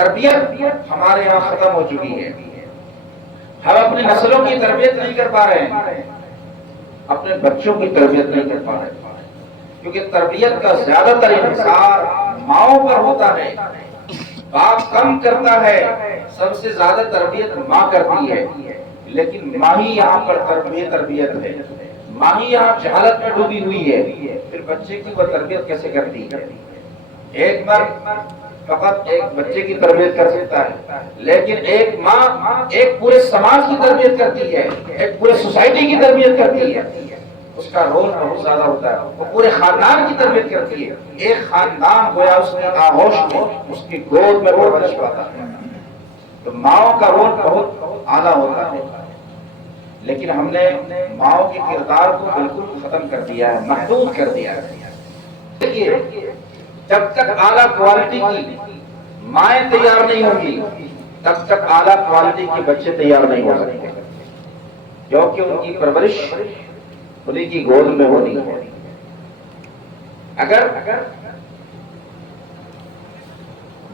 تربیت ہمارے یہاں ختم ہو چکی ہے. ہم اپنی نسلوں کی تربیت نہیں کر پا رہے ہیں، اپنے بچوں کی تربیت نہیں کر پا رہے، کیونکہ تربیت کا زیادہ تر انحصار ماؤں پر ہوتا ہے. باپ کم کرتا ہے، سب سے زیادہ تربیت ماں کرتی ہے. لیکن ماں ہی یہاں پر تربیت ہے، ماں ہی یہاں جہالت میں ڈوبی ہوئی ہے. پھر بچے کی وہ تربیت کیسے کرتی ہے؟ ایک مرد فقط ایک بچے کی تربیت کر سکتا ہے، لیکن ایک ماں ایک پورے سماج کی تربیت کرتی ہے، ایک پورے سوسائٹی کی تربیت کرتی ہے. اس کا رول بہت زیادہ ہوتا ہے. وہ پورے خاندان کی تربیت کرتی ہے. ایک خاندان گویا اس کی آغوش میں، اس کی گود میں پرورش پاتا ہے. تو ماؤں کا رول بہت اعلیٰ ہوتا ہے. لیکن ہم نے ماؤں کے کردار کو بالکل ختم کر دیا ہے، محدود کر دیا ہے. دیکھیے، جب تک اعلیٰ کوالٹی کی مائیں تیار نہیں ہوں گی، تب تک اعلیٰ کوالٹی کے بچے تیار نہیں ہو سکتے، کیونکہ ان کی پرورش خدا کی گود میں ہونی ہے. اگر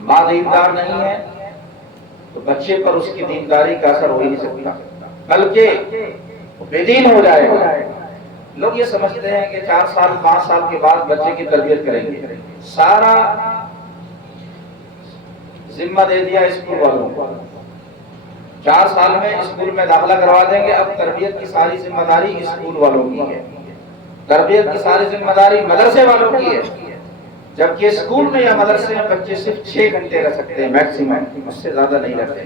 ماں دیندار نہیں ہے تو بچے پر اس کی دینداری کا اثر ہو ہی نہیں سکتا، بلکہ بے دین ہو جائے گا. لوگ یہ سمجھتے ہیں کہ 4 سال 5 سال کے بعد بچے کی تربیت کریں گے. سارا ذمہ دے دیا اسکول والوں کو، 4 سال میں اسکول میں داخلہ کروا دیں گے. اب تربیت کی ساری ذمہ داری اسکول والوں کی ہے، تربیت کی ساری ذمہ داری مدرسے والوں کی ہے. جبکہ اسکول میں یا مدرسے میں بچے صرف 6 گھنٹے رہ سکتے ہیں میکسیمم، اس سے زیادہ نہیں رہتے.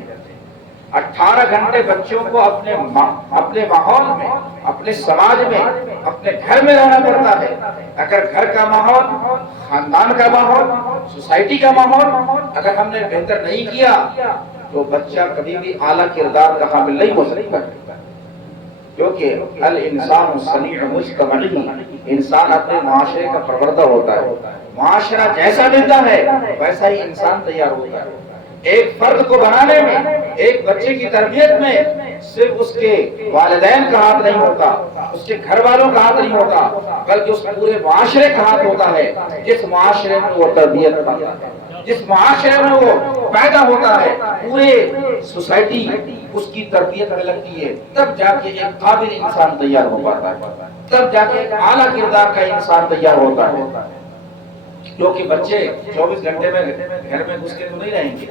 18 گھنٹے بچوں کو اپنے ماحول میں، اپنے سماج میں، اپنے گھر میں رہنا پڑتا ہے. اگر گھر کا ماحول، خاندان کا ماحول، سوسائٹی کا ماحول اگر ہم نے بہتر نہیں کیا تو بچہ کبھی بھی اعلیٰ کردار کا حامل نہیں ہو سکتا. کیونکہ الانسان صنیع مجتمعی، انسان اپنے معاشرے کا پروردہ ہوتا ہے. معاشرہ جیسا دیتا ہے ویسا ہی انسان تیار ہوتا ہے. ایک فرد کو بنانے میں، ایک بچے کی تربیت میں صرف اس کے والدین کا ہاتھ نہیں ہوتا، اس کے گھر والوں کا ہاتھ نہیں ہوتا، بلکہ اس پورے معاشرے کا ہاتھ ہوتا ہے. جس معاشرے میں وہ تربیت پاتا ہے، جس معاشرے میں وہ پیدا ہوتا ہے، پورے سوسائٹی اس کی تربیت میں لگتی ہے. تب جا کے ایک قابل انسان تیار ہو پاتا ہے، تب جا کے ایک اعلیٰ کردار کا انسان تیار ہوتا ہے. کیونکہ بچے 24 گھنٹے میں گھر میں گھس کے تو نہیں رہیں گے،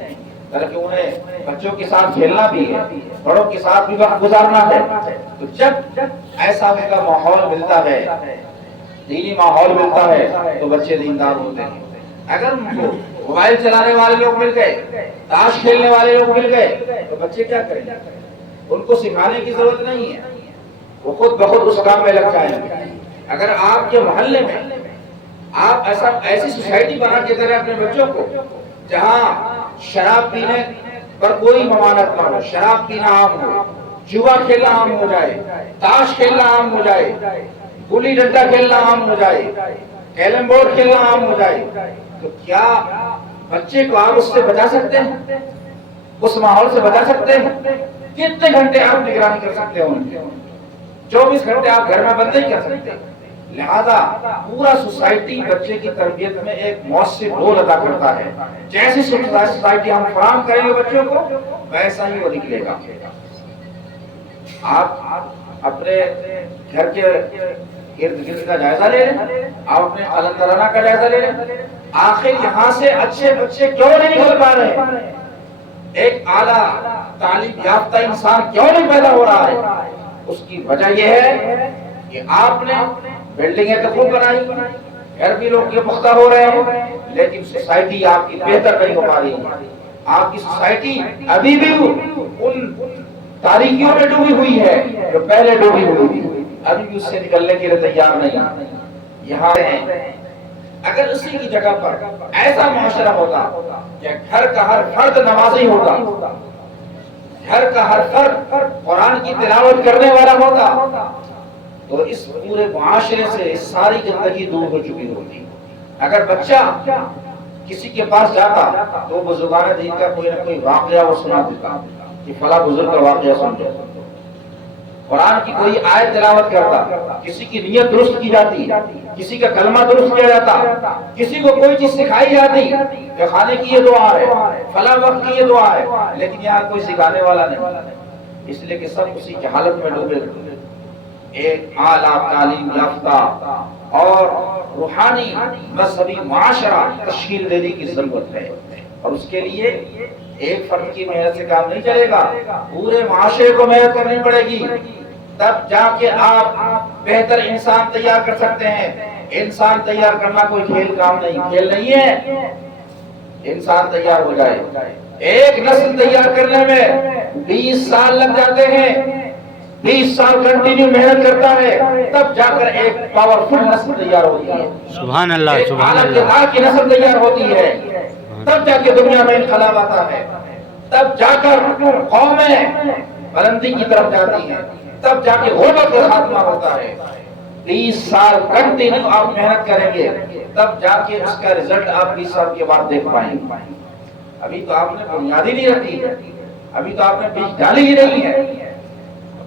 بلکہ انہیں بچوں کے ساتھ کھیلنا بھی ہے، بڑوں کے ساتھ بھی وقت گزارنا ہے. تو جب ایسا ان کا ماحول ملتا ہے، دینی ماحول ملتا ہے، تو بچے دیندار ہوتے ہیں. اگر ان کو موبائل چلانے والے لوگ مل گئے، تاش کھیلنے والے لوگ مل گئے، تو بچے کیا کریں گے؟ ان کو سکھانے کی ضرورت نہیں ہے، وہ خود بخود اس کام میں لگ جائیں گے. اگر آپ کے محلے میں آپ ایسی سوسائٹی بنا کے دیں اپنے بچوں کو جہاں شراب پینے پر کوئی ممانعت نہ ہو، شراب پینا عام ہو، جوا کھیلنا عام ہو جائے، تاش کھیلنا عام ہو جائے، گلی ڈنڈا کھیلنا عام ہو جائے، کیرم بورڈ کھیلنا عام ہو جائے، تو کیا بچے کو آپ اس سے بچا سکتے ہیں؟ اس ماحول سے بچا سکتے ہیں؟ کتنے گھنٹے آپ نگرانی کر سکتے ہیں؟ 24 گھنٹے آپ گھر میں بند نہیں کر سکتے. لہذا پورا سوسائٹی بچے کی تربیت میں ایک مؤثر رول ادا کرتا ہے. جیسی سوسائٹی ہم فراہم کریں گے بچوں کو، ویسا ہی وہ نکلے گا. آپ اپنے گھر کے ارد گرد کا جائزہ لے لیں، آپ اپنے قلندرانہ کا جائزہ لے لیں. آخر یہاں سے اچھے بچے کیوں نہیں نکل پا رہے؟ ایک اعلیٰ تعلیم یافتہ انسان کیوں نہیں پیدا ہو رہا ہے؟ اس کی وجہ یہ ہے کہ آپ نے بلڈنگیں تو خوب بنائی، گھر بھی لوگ کے پختہ ہو رہے ہیں، لیکن سوسائٹی آپ کی بہتر نہیں ہو پا رہی ہے. آپ کی سوسائٹی ابھی بھی ان تاریکیوں میں ڈوبی ہوئی ہے جو پہلے ڈوبی ہوئی تھی، ابھی بھی اس سے نکلنے کے لیے تیار نہیں. یہاں ہیں اگر اسی کی جگہ پر ایسا معاشرہ ہوتا کہ گھر کا ہر فرد نمازی ہوتا، گھر کا ہر فرد قرآن کی تلاوت کرنے والا ہوتا، تو اس پورے معاشرے سے ساری زندگی دور ہو چکی ہوتی. اگر بچہ کسی کے پاس جاتا تو وہ بزرگان دین کا کوئی نہ کوئی واقعہ وہ سنا دیتا کہ فلاں بزرگ کا واقعہ سن جاتا. قرآن کی کوئی آیت تلاوت کرتا، کسی کی نیت درست کی جاتی، کسی کا کلمہ درست کیا جاتا، کسی کو کوئی چیز سکھائی جاتی کہ کھانے کی یہ دعا ہے، فلاں وقت کی یہ دعا ہے، لیکن یہاں کوئی سکھانے والا نہیں، اس لیے کہ سب اسی جہالت میں ڈوبے ہوئے۔ ایک اعلیٰ تعلیم یافتہ اور روحانی مذہبی معاشرہ تشکیل دینے کی ضرورت ہے، اور اس کے لیے ایک فرد کی محنت سے کام نہیں چلے گا، پورے معاشرے کو محنت کرنی پڑے گی، تب جا کے آپ بہتر انسان تیار کر سکتے ہیں۔ انسان تیار کرنا کوئی کھیل کام نہیں، کھیل نہیں ہے، انسان تیار ہو جائے۔ ایک نسل تیار کرنے میں 20 سال لگ جاتے ہیں، 20 سال کنٹینیو محنت کرتا ہے، تب جا کر ایک پاورفل نسل تیار ہوتی ہے، سبحان اللہ، سبحان ایک اللہ، کی نسل تیار ہوتی ہے، تب جا کے دنیا میں انقلاب آتا ہے، تب جا کر قومیں بلندی کی طرف جاتی ہیں، تب جا کے غربت کا خاتمہ ہوتا ہے۔ 30 سال کنٹینیو آپ محنت کریں گے، تب جا کے اس کا رزلٹ آپ 20 سال کے بعد دیکھ پائیں گے۔ ابھی تو آپ نے بنیادی نہیں رکھی، ابھی تو آپ نے بیج ڈالی ہی نہیں ہے،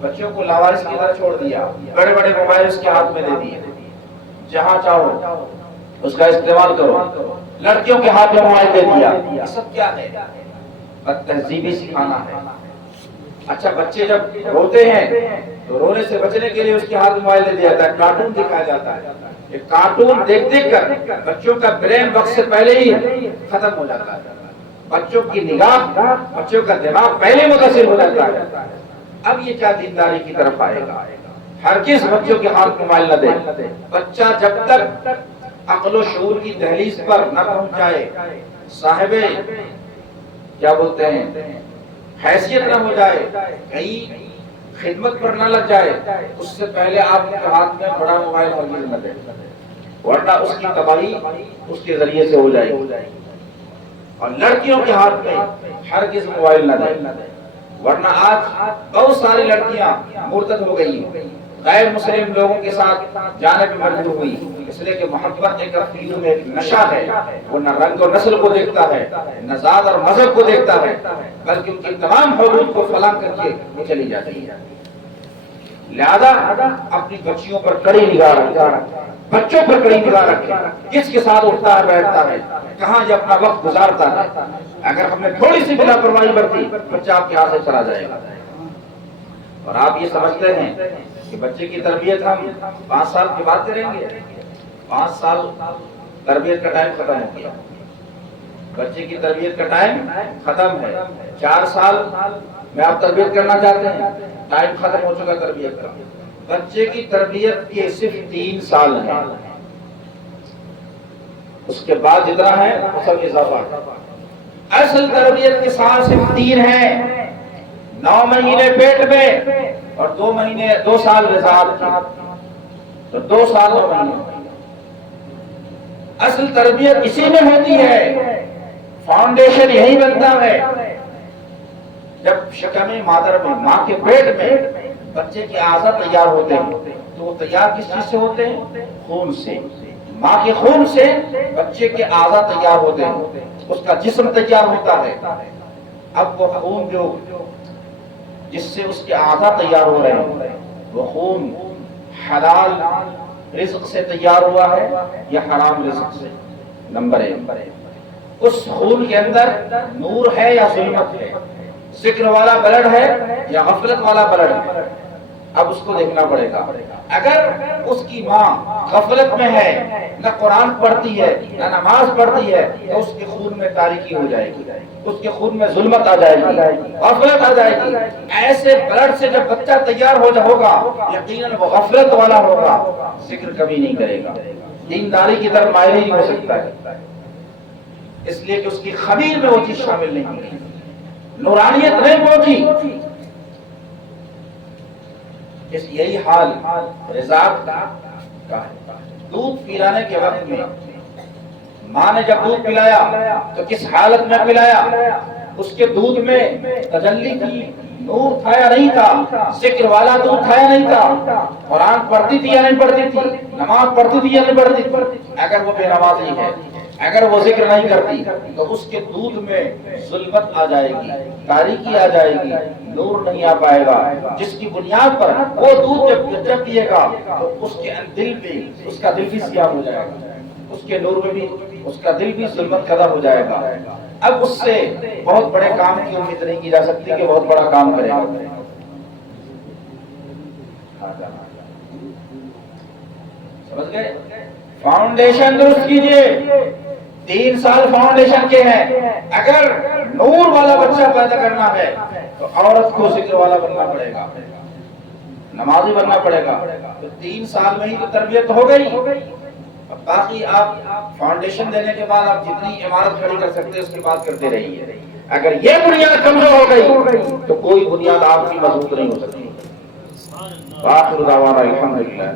بچوں کو لاوارث کی طرح چھوڑ دیا، بڑے بڑے موبائل اس کے ہاتھ میں دے دیے، جہاں چاہو اس کا استعمال کرو، لڑکیوں کے ہاتھ میں موبائل دے دیا، یہ سب کیا ہے؟ بد تہذیبی سکھانا ہے۔ اچھا، بچے جب روتے ہیں تو رونے سے بچنے کے لیے اس کے ہاتھ میں موبائل دے دیا جاتا ہے، کارٹون دکھایا جاتا ہے، یہ کارٹون دیکھ دیکھ کر بچوں کا برین وقت سے پہلے ہی ختم ہو جاتا ہے، بچوں کی نگاہ، بچوں کا دماغ پہلے متاثر ہو جاتا ہے۔ اب یہ کیا دینداری کی طرف آئے گا؟ ہرگز بچوں کے ہاتھ میں موبائل نہ دے۔ بچہ جب تک عقل و شعور کی دہلیز پر نہ پہنچ جائے، صاحب کیا بولتے ہیں حیثیت نہ ہو جائے، کہیں خدمت پر نہ لگ جائے، اس سے پہلے آپ کے ہاتھ میں بڑا موبائل ہرگز نہ دیں، ورنہ اس کی تباہی اس کے ذریعے سے ہو جائے گی۔ اور لڑکیوں کے ہاتھ میں ہرگز موبائل نہ دیں، ورنہ آج بہت ساری لڑکیاں مرتد ہو گئی ہیں، غیر مسلم لوگوں کے ساتھ جانے پہ مجبور ہوئی، اس لیے کہ محبت ایک رفتیوں میں ایک نشہ ہے، وہ نہ رنگ و نسل کو دیکھتا ہے، نہ ذات اور مذہب کو دیکھتا ہے، بلکہ ان کی تمام حدود کو فلاں کر کے وہ چلی جاتی ہے۔ لہذا اپنی بچیوں پر کڑی نگاہ رکھیں، بچوں پر کڑی نگاہ رکھیں، کس کے ساتھ اٹھتا ہے بیٹھتا ہے، کہاں یہ اپنا وقت گزارتا ہے۔ اگر ہم نے تھوڑی سی بلا پرواہی برتی، بچہ آپ کے ہاتھ سے چلا جائے گا۔ اور آپ یہ سمجھتے ہیں کہ بچے کی تربیت ہم 5 سال کے بعد کریں گے؟ 5 سال تربیت کا ٹائم ختم ہو گیا، بچے کی تربیت کا ٹائم ختم ہے۔ 4 سال میں آپ تربیت کرنا چاہتے ہیں، ٹائم ختم ہو چکا تربیت کا۔ بچے کی تربیت کے صرف 3 سال ہیں، اس کے بعد جتنا ہے وہ سب اضافہ ہے۔ اصل تربیت کے سال صرف 3 ہیں، 9 مہینے پیٹ میں اور 2 سال رضاعت کی، تو 2 سال 9 مہینے۔ اصل تربیت اسی میں ہوتی ہے، فاؤنڈیشن یہی بنتا ہے۔ جب شکم مادر میں، ماں کے پیٹ میں بچے کے اعضاء تیار ہوتے ہیں تو وہ تیار کس چیز سے ہوتے ہیں؟ خون سے۔ ماں کے خون سے بچے کے اعضاء تیار ہوتے ہیں، اس کا جسم تیار ہوتا ہے۔ اب وہ خون جو جس سے اس کے اعضاء تیار ہو رہے ہیں، وہ خون حلال رزق سے تیار ہوا ہے یا حرام رزق سے؟ نمبر 1، اس خون کے اندر نور ہے یا ظلمت ہے، ذکر والا بلڈ ہے یا غفلت والا بلڈ ہے؟ اب اس کو دیکھنا پڑے گا۔ اگر اس کی ماں غفلت میں ہے، نہ قرآن پڑھتی ہے نہ نماز پڑھتی ہے، تو اس کے خون میں تاریکی ہو جائے گی، اس کے خون میں ظلمت آ جائے گی، غفلت آ جائے گی۔ ایسے بلڈ سے جب بچہ تیار ہوگا، یقیناً وہ غفلت والا ہوگا، ذکر کبھی نہیں کرے گا، دینداری کی طرف مائل ہی نہیں ہو سکتا ہے، اس لیے کہ اس کی خمیر میں وہ چیز شامل نہیں ہے، نورانیت نہیں پہنچی۔ یہی حال رضاعت کا ہے۔ دودھ پلانے کے وقت میں ماں نے جب دودھ پلایا تو کس حالت میں پلایا؟ اس کے دودھ میں تجلی کی، نور تھا یا نہیں تھا، ذکر والا دودھ تھا یا نہیں تھا، قرآن پڑھتی تھی یا نہیں پڑھتی تھی، نماز پڑھتی تھی یا نہیں پڑھتی تھی؟ اگر وہ بے نمازی ہے، اگر وہ ذکر نہیں کرتی تو اس کے دودھ میں ظلمت آ جائے گی، تاریکی آ جائے گی، نور نہیں آ پائے گا، جس کی بنیاد پر وہ دودھ جب پیے گا تو اس کے دل پہ اس کا دل بھی سیاہ ہو جائے گا، اس کے نور میں بھی اس کا دل بھی ظلمت قدر ہو جائے گا۔ اب اس سے بہت بڑے کام کی امید نہیں کی جا سکتی کہ بہت بڑا کام کرے گا۔ سمجھ گئے؟ فاؤنڈیشن درست کیجئے، 3 سال فاؤنڈیشن کے ہیں۔ اگر نور والا بچہ پیدا کرنا ہے تو عورت کو ذکر والا بننا پڑے گا، نمازی بننا پڑے گا، تو 3 سال میں ہی تو تربیت ہو گئی۔ اب باقی آپ فاؤنڈیشن دینے کے بعد آپ جتنی عمارت کھڑی کر سکتے اس کی بات کرتے رہیے۔ اگر یہ بنیاد کمزور ہو گئی تو کوئی بنیاد آپ کی مضبوط نہیں ہو سکتی۔ آخر دعوانا الحمدللہ۔